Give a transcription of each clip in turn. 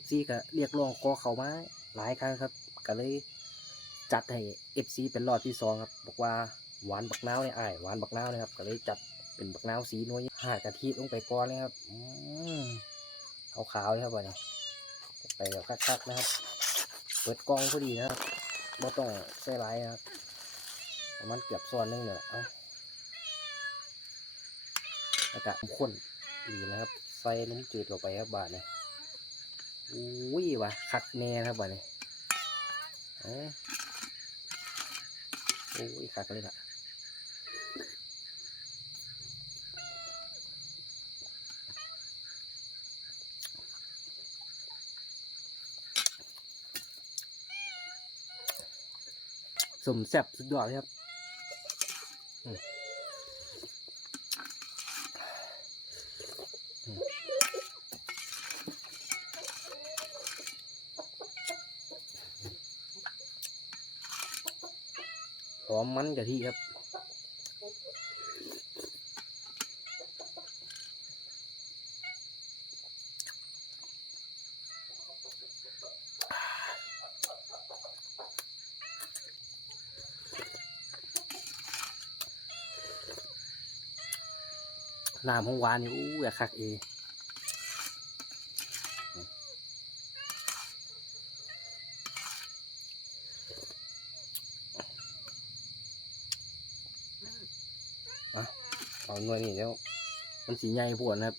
FC ก็เรียกร้องขอเขามาหลายครั้งครับ ก็เลยจัดให้ FC เป็นรอบที่สองครับ บอกว่าหวานบักนาวเนี่ยอ้ายหวานบักนาวนะครับ ก็เลยจัดเป็นบักนาวสีนวลห่ากะทิลงไปก่อนเลยครับอืมขาวๆเลยครับวันนี้ไปแบบคักๆนะครับ เปิดกล้องพอดีนะครับไม่ต้องใส่ร้ายนะครับประมาณเกือบซ้อนนึงเนี่ยเอาแล้วก็ข้นดีนะครับ ใส่น้ำจืดลงไปครับบาทเนี่ย อุ้ยวะคักแน่ครับบาทเนี่ยเอาโอ้ยคักเลยล่ะสมแซ่บสุดยอดเลยครับอืมอืมห อมมันกะทิครับน้ำของหวานนี่อู้อยากคักเอ เอาหน่วยนี่แล้วมันสีใหญ่พวนครับ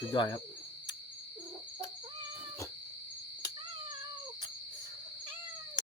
สุดยอดครับ